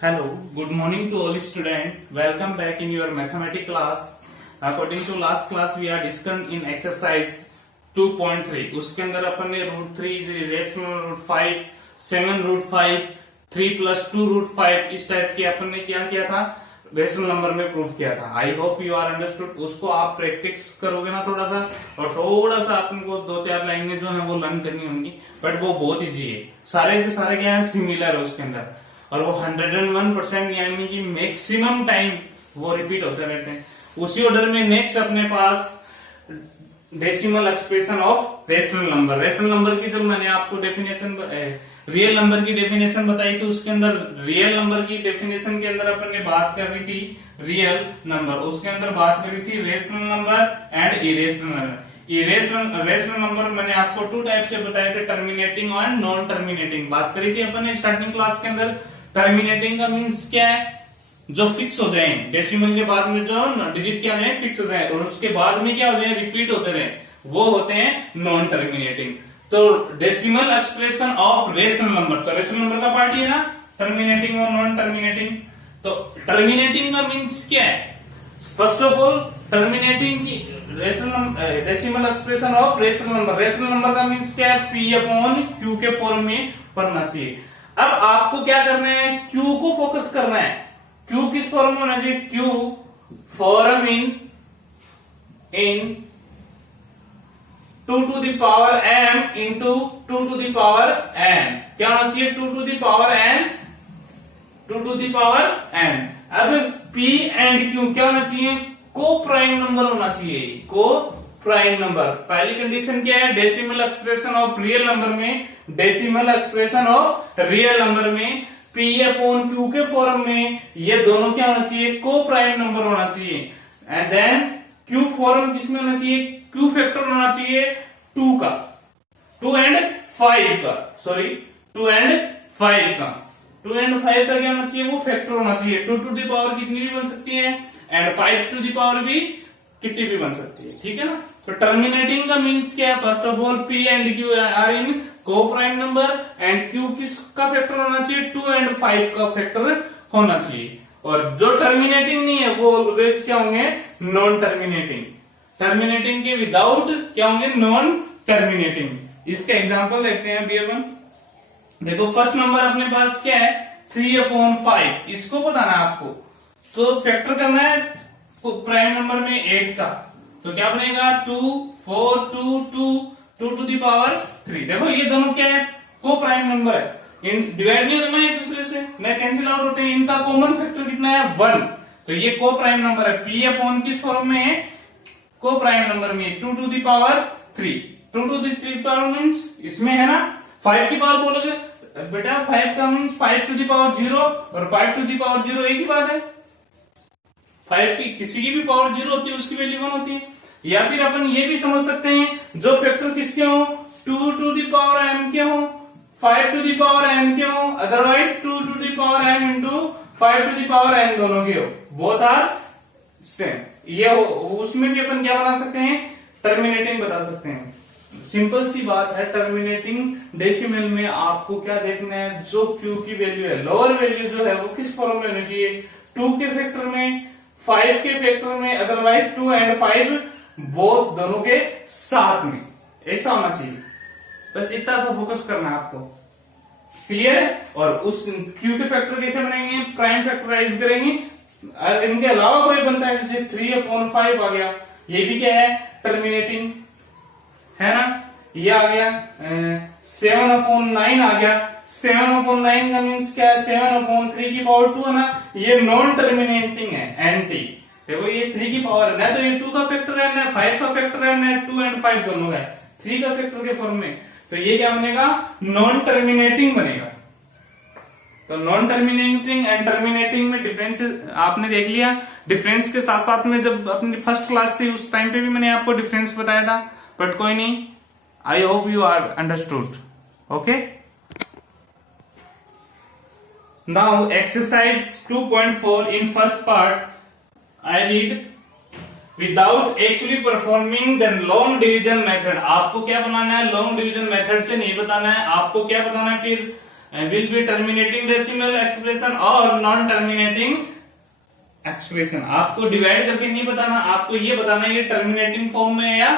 Hello, good morning to all students. Welcome back in your mathematics class. According to last class, we are discussing in exercise 2.3. उसके अंदर अपन ने √3 rational √5 7 √5 3 + 2 √5 इस type की अपन ने क्या किया था, रेशनल नंबर में प्रूफ किया था. I hope you are understood. उसको आप प्रैक्टिस करोगे ना थोड़ा सा, और थोड़ा सा अपन को 2-4 लाइनें जो है वो लर्न करनी होंगी, बट वो बहुत इजी है. सारे के सारे क्या है, सिमिलर है उसके अंदर, और वो 101% यानी कि मैक्सिमम टाइम वो रिपीट होते रहते हैं. उसी ऑर्डर में नेक्स्ट अपने पास decimal expression of rational number. Rational number की जब मैंने आपको डेफिनेशन, रियल नंबर की डेफिनेशन बताई थी, उसके अंदर रियल नंबर की डेफिनेशन के अंदर अपन ने बात कर रही थी रियल नंबर, उसके अंदर बात करी थी rational number and irrational number. Rational number मैंने आपको 2 टाइप से बताए थे, टर्मिनेटिंग और नॉन टर्मिनेटिंग. बात करी थी अपन ने स्टार्टिंग क्लास के अंदर. टर्मिनेटिंग का मीन्स क्या है, जो फिक्स हो जाए, डेसिमल के बाद में जो डिजिट क्या है फिक्स हो जाए, और उसके बाद में क्या हो जाए, रिपीट होते रहे, वो होते हैं नॉन टर्मिनेटिंग. तो decimal expression of rational number, तो रेशनल नंबर का पार्ट है ना, टर्मिनेटिंग और नॉन टर्मिनेटिंग. तो टर्मिनेटिंग का मीन्स क्या है, फर्स्ट ऑफ ऑल टर्मिनेटिंग की decimal expression of rational number. Rational number का मीन्स क्या है, P/Q के फॉर्म में पढ़ना चाहिए. अब आपको क्या करना है, Q को फोकस करना है. Q किस फॉर्म में होना चाहिए, Q form in 2 to the power m into 2 to the power n. क्या होना चाहिए, 2 to the power n, 2 to the power n. अब P एंड Q क्या होना चाहिए, को प्राइम नंबर होना चाहिए. को प्राइम नंबर. पहली कंडीशन क्या है, decimal expression of real number में, decimal expression of real number में P/Q के फॉर्म में ये दोनों क्या होना चाहिए, को प्राइम नंबर होना चाहिए. एंड देन Q फॉर्म किसमें होना चाहिए, Q फैक्टर होना चाहिए 2 का, 2 and 5 का, सॉरी 2 and 5 का. 2 and 5 का क्या होना चाहिए, वो फैक्टर होना चाहिए. 2 to the पावर कितनी भी बन सकती है, एंड 5 to the पावर भी कितनी भी बन सकती है. ठीक है ना. तो टर्मिनेटिंग का मीन्स क्या है, first of all P and Q are in coprime number, and Q किसका फैक्टर होना चाहिए, 2 and 5 का फैक्टर होना चाहिए. और जो टर्मिनेटिंग नहीं है वो ऑलवेज क्या होंगे, नॉन टर्मिनेटिंग. टर्मिनेटिंग के विदाउट क्या होंगे, नॉन टर्मिनेटिंग. इसका एग्जांपल देखते हैं अभी अपन. देखो फर्स्ट नंबर अपने पास क्या है, 3/5. इसको बताना है आपको, तो फैक्टर करना है प्राइम नंबर में 8 का. तो क्या बनेगा, 2 4 2 2 2 to the power 3. देखो ये दोनों क्या है, को प्राइम नंबर है. डिवाइड नहीं करना है एक दूसरे से, न कैंसिल आउट होते हैं. इनका कॉमन फैक्टर कितना है, 1. तो ये को प्राइम नंबर है. P/Q किस फॉर्म में है, को प्राइम नंबर में 2 to the power 3. 2 to the 3 power means इसमें है ना 5 की पावर बोलोगे बेटा, 5 का मीन्स 5 to the power 0 और 5 to the power 0 एक ही बात है. 5 की किसी की भी पावर 0 होती है, उसकी वैल्यू 1 होती है. या फिर अपन ये भी समझ सकते हैं, जो फैक्टर किसके हो, 2 to the power m के हो, 5 to the power n के हो, otherwise 2 to the power m into 5 to the power n दोनों के हो, बोथ आर सेम. ये हो, उसमें भी अपन क्या बना सकते हैं, टर्मिनेटिंग बता सकते हैं. सिंपल सी बात है. टर्मिनेटिंग डेसिमल में आपको क्या देखना है, जो Q की वैल्यू है, लोअर वैल्यू जो है वो किस फॉर्म में होनी चाहिए, 2 के फैक्टर में, 5 के फैक्टर में, अदरवाइज 2 and 5 बोथ दोनों के साथ में, ऐसा होना चाहिए. बस इतना सा फोकस करना है आपको. क्लियर है. और उस Q के फैक्टर कैसे बनाएंगे, प्राइम फैक्टराइज करेंगे. इनके अलावा कोई बनता है, जैसे 3/5 आ गया, ये भी क्या है, टर्मिनेटिंग है ना. ये आ गया 7/9 आ गया. 7/9 का मीन्स क्या है, 7/3 की पावर 2 है ना, ये नॉन टर्मिनेटिंग है, एंटी. देखो ये 3 की पावर है ना, तो ये 2 का फैक्टर है ना, 5 का फैक्टर है ना, 2 and 5 दोनों है 3 का फैक्टर के फॉर्म में. तो ये क्या बनेगा, नॉन टर्मिनेटिंग बनेगा. तो नॉन टर्मिनेटिंग एंड टर्मिनेटिंग में डिफरेंस आपने देख लिया. डिफरेंस के साथ साथ में जब अपनी फर्स्ट क्लास थी उस टाइम पे भी मैंने आपको डिफरेंस बताया था, बट कोई नहीं. I hope you are understood. Okay. Now exercise 2.4 in first part I read, without actually performing the long division method. आपको क्या बनाना है, लॉन्ग डिवीजन मेथड से नहीं बताना है. आपको क्या बताना है, फिर will be terminating decimal expression और नॉन टर्मिनेटिंग एक्सप्रेशन। आपको डिवाइड करके नहीं बताना, आपको ये बताना है ये टर्मिनेटिंग फॉर्म में है या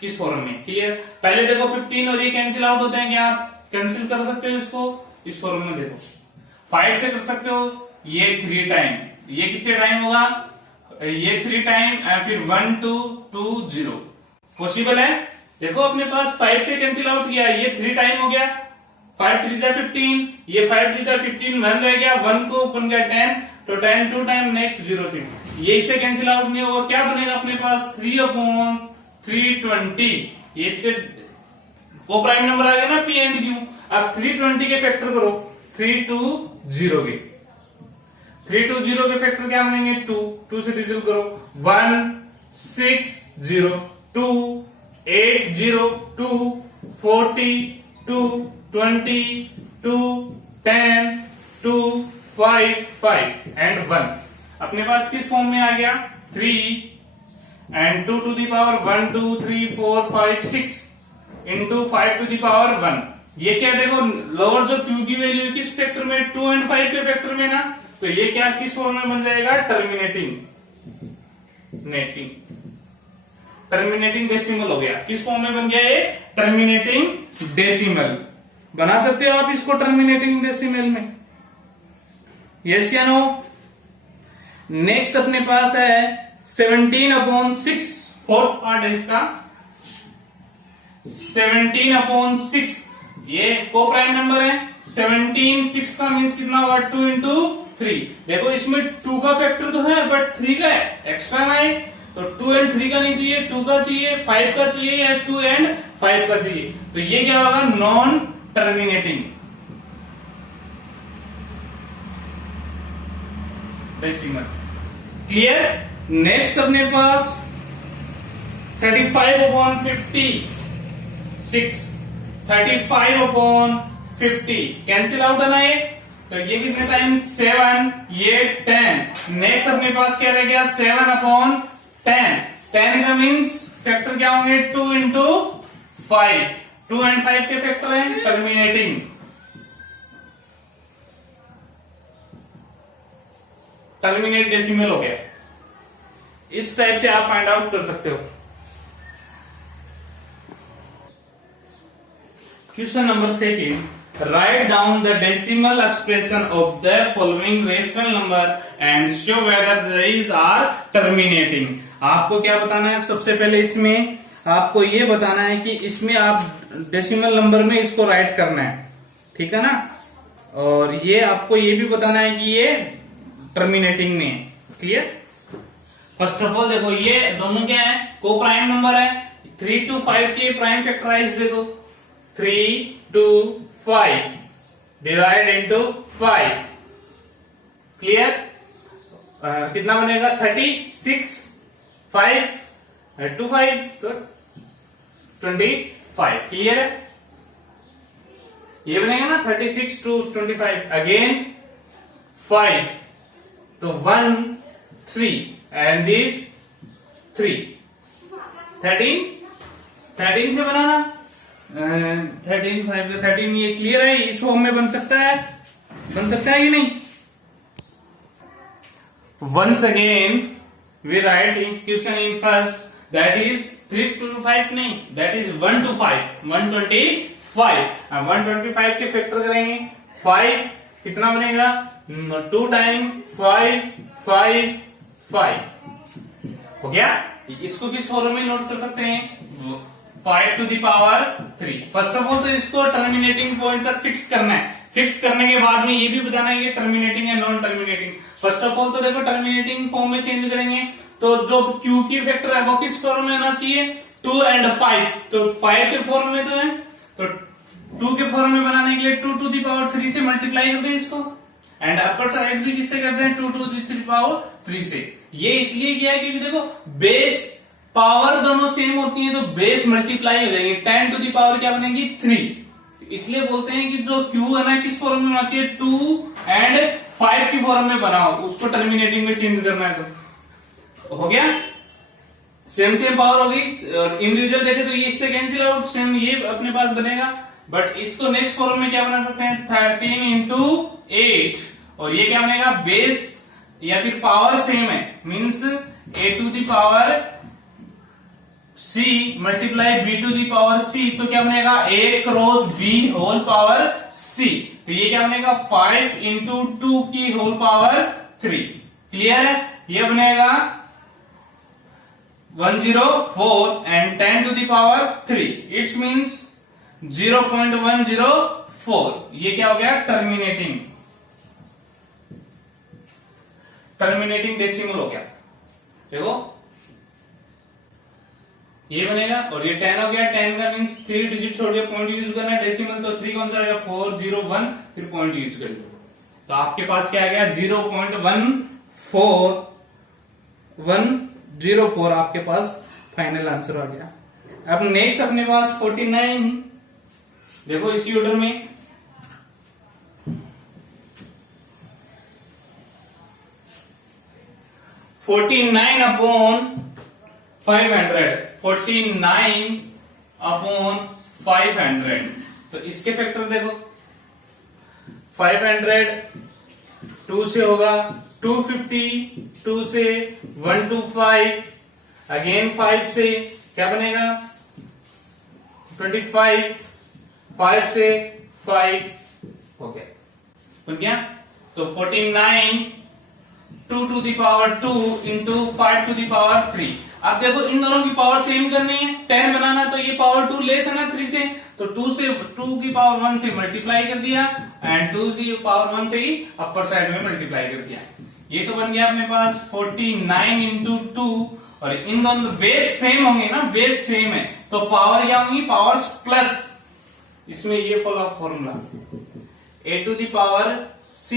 किस फॉर्म में। क्लियर। पहले देखो 15 और ये कैंसिल आउट होते हैं, क्या आप कैंसिल कर सकते हो इसको इस फॉर्म में। देखो 5 से कर सकते हो, ये 3 टाइम, ये कितने टाइम होगा, ये 3 टाइम, फिर 1 2 2 0 पॉसिबल है। देखो अपने पास 5 से कैंसिल आउट किया, ये 3 टाइम हो गया, 5 3 जा 15, ये 5 3 जा 15, 1 रह गया, 1 को बन गया 10, तो 10 2 टाइम नेक्स्ट 0 3, ये इससे कैंसिल आउट नहीं होगा। क्या बनेगा अपने पास 3/320, ये इससे वो प्राइम नंबर आ गया ना पी एंड क्यू। अब 320 के फैक्टर करो, 320 के 320 के फैक्टर क्या बनेंगे 2, 2 से डिविजन करो, 1 6 0 2 8 0 2 40 2 20 2 10 2 5 5 एंड 1। अपने पास किस फॉर्म में आ गया 3 and 2 to the power 1 2 3 4 5 6 into 5 to the power 1। ये क्या देखो लोअर जो क्यू की वैल्यू किस फैक्टर में 2 एंड 5 के फैक्टर में ना, तो ये क्या किस फॉर्म में बन जाएगा टर्मिनेटिंग डेसिमल हो गया। किस फॉर्म में बन गया ये टर्मिनेटिंग डेसिमल। बना सकते हो आप इसको टर्मिनेटिंग डेसिमल में, यस या नो। नेक्स्ट अपने पास है 17/6, फोर्थ पार्ट है इसका 17/6। ये को प्राइम नंबर है, 17 6 का मीन्स कितना हुआ 2 इंटू 3। देखो इसमें 2 का फैक्टर तो है बट 3 का है एक्स्ट्रा ना है, तो 2 एंड 3 का नहीं चाहिए, 2 का चाहिए, 5 का चाहिए या 2 एंड 5 का चाहिए। तो ये क्या होगा non terminating decimal. Clear. Next अपने पास 35/56, 35/50 कैंसिल आउट है ना ये, तो ये कितने टाइम 7, ये 10। नेक्स्ट अपने पास क्या रह गया 7/10। 10 का मीन्स फैक्टर क्या होंगे 2 इंटू 5, 2 एंड 5 के फैक्टर है टर्मिनेटिंग। टर्मिनेट डेसिमल हो गया। इस टाइप से आप फाइंड आउट कर सकते हो। Question number 2, write down the decimal expression of the following rational number and show whether these are terminating. आपको क्या बताना है, सबसे पहले इसमें आपको ये बताना है कि इसमें आप डेसिमल नंबर में इसको राइट करना है, ठीक है ना। और ये आपको ये भी बताना है कि ये टर्मिनेटिंग में है। क्लियर। फर्स्ट ऑफ ऑल देखो ये दोनों क्या है को प्राइम नंबर है, 3 to 5 के प्राइम फैक्टराइज देखो 3 2 5 डिवाइड इनटू 5। क्लियर। कितना बनेगा 36 5 2 5 तो 25। क्लियर है। ये बनेगा ना 36 to 25 अगेन 5 तो 1 3 एंड दिस 3 13 से बनाना 13 5 13। ये क्लियर है, इस फॉर्म में बन सकता है कि नहीं। Once again we write in question in first that is 3 to 5 नहीं, दैट इज 1 to 5 125। 125 के फैक्टर करेंगे 5 कितना बनेगा 2 टाइम 5 5 5 हो गया। इसको किस फॉर्म में नोट कर सकते हैं 5 to the power 3। First of all तो इसको टर्मिनेटिंग पॉइंट तक फिक्स करना है। फिक्स करने के बाद में ये भी बताना है कि टर्मिनेटिंग है non terminating. First of all तो देखो टर्मिनेटिंग फॉर्म में चेंज करेंगे तो जो क्यू की फैक्टर है वो किस फॉर्म में आना चाहिए 2 एंड 5। तो 5 के फॉर्म में तो है, तो 2 के फॉर्म में बनाने के लिए 2 to the power 3 से मल्टीप्लाई करते हैं इसको, एंड अपर साइड भी किससे करते हैं 2 to the power 3 से। ये इसलिए किया है क्योंकि देखो बेस पावर दोनों सेम होती है तो बेस मल्टीप्लाई हो जाएंगे। 10 to the power क्या बनेगी 3। तो इसलिए बोलते हैं कि जो Q है ना किस फॉर्म में होना चाहिए 2 एंड 5 की फॉर्म में बनाओ, उसको टर्मिनेटिंग में चेंज करना है। तो हो गया सेम पावर होगी। इंडिविजुअल देखे तो ये इससे कैंसिल आउट, सेम ये अपने पास बनेगा बट इसको नेक्स्ट फॉर्म में क्या बना सकते हैं, 13 इंटू 8, और ये क्या बनेगा, बेस या फिर पावर सेम है, means a to the power c multiply b to the power c, तो क्या बनेगा a cross b whole power c, तो ये क्या बनेगा 5 इंटू 2 की होल पावर 3। क्लियर है, ये बनेगा 104 and 10 to the power 3, its means 0.104। ये क्या हो गया, टर्मिनेटिंग डेसिमल हो गया। देखो ये बनेगा, और ये 10 हो गया, 10 का मीन्स 3 डिजिट छोड़ के पॉइंट यूज करना है, डेसिमल तो 3 कौन सा आएगा, 401, फिर पॉइंट यूज कर लो, तो आपके पास क्या आ गया 0.14104 आपके पास फाइनल आंसर आ गया। अब नेक्स्ट अपने पास 49, देखो इसी ऑर्डर में 49 अपॉन 500, तो इसके फैक्टर देखो, 500 2 से होगा 250, 2 से 125, अगेन 5 से क्या बनेगा 25, 5 से 5 हो गया, बन गया। तो 49 2 to the power 2 into 5 to the power 3। अब देखो इन दोनों की पावर सेम करनी है, 10 बनाना, तो ये पावर 2 लेस है ना 3 से, तो 2 की पावर 1 से मल्टीप्लाई कर दिया एंड 2 की पावर 1 से ही अपर साइड में मल्टीप्लाई कर दिया। ये तो बन गया अपने पास 49 इंटू 2, और इन दोनों बेस सेम होंगे ना, बेस सेम है तो पावर क्या होंगी, पावर्स प्लस, इसमें ये follow formula a to the power c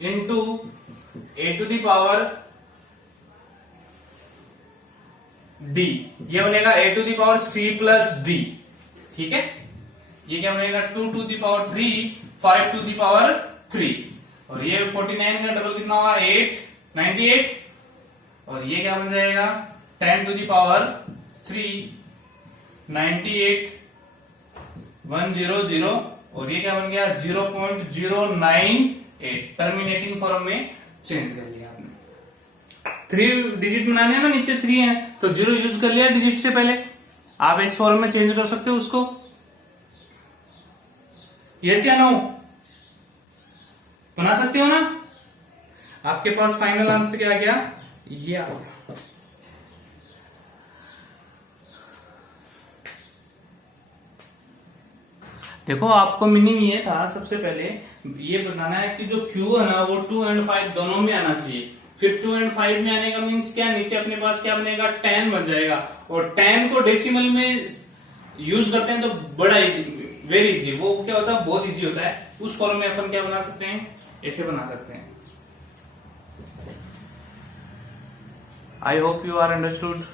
into a to the power d, ये बनेगा a to the power c plus d, ठीक है। ये क्या बनेगा 2 to the power 3, 5 to the power 3, और ये 49 का डबल कितना होगा 8, 98, और ये क्या बन जाएगा 10 टू दी पावर 3, 98, 100, और ये क्या बन गया 0.098, टर्मिनेटिंग फॉर्म में चेंज कर लिया आपने। 3 डिजिट बनाने हैं ना, नीचे 3 है तो 0 यूज कर लिया डिजिट से पहले, आप इस फॉर्म में चेंज कर सकते हो उसको। यस या नो, बना सकते हो ना। आपके पास फाइनल आंसर क्या आ गया, ये आ गया। देखो आपको मीनिंग ये था, सबसे पहले ये बताना है कि जो Q है ना वो 2 और 5 दोनों में आना चाहिए। फिर 2 और 5 में आने का मीन्स क्या, नीचे अपने पास क्या बनेगा 10 बन जाएगा, और 10 को डेसिमल में यूज करते हैं तो बड़ा इजी, वेरी इजी, वो क्या होता है बहुत इजी होता है। उस फॉर्म में अपन क्या बना सकते हैं, ऐसे बना सकते हैं। I hope you are understood.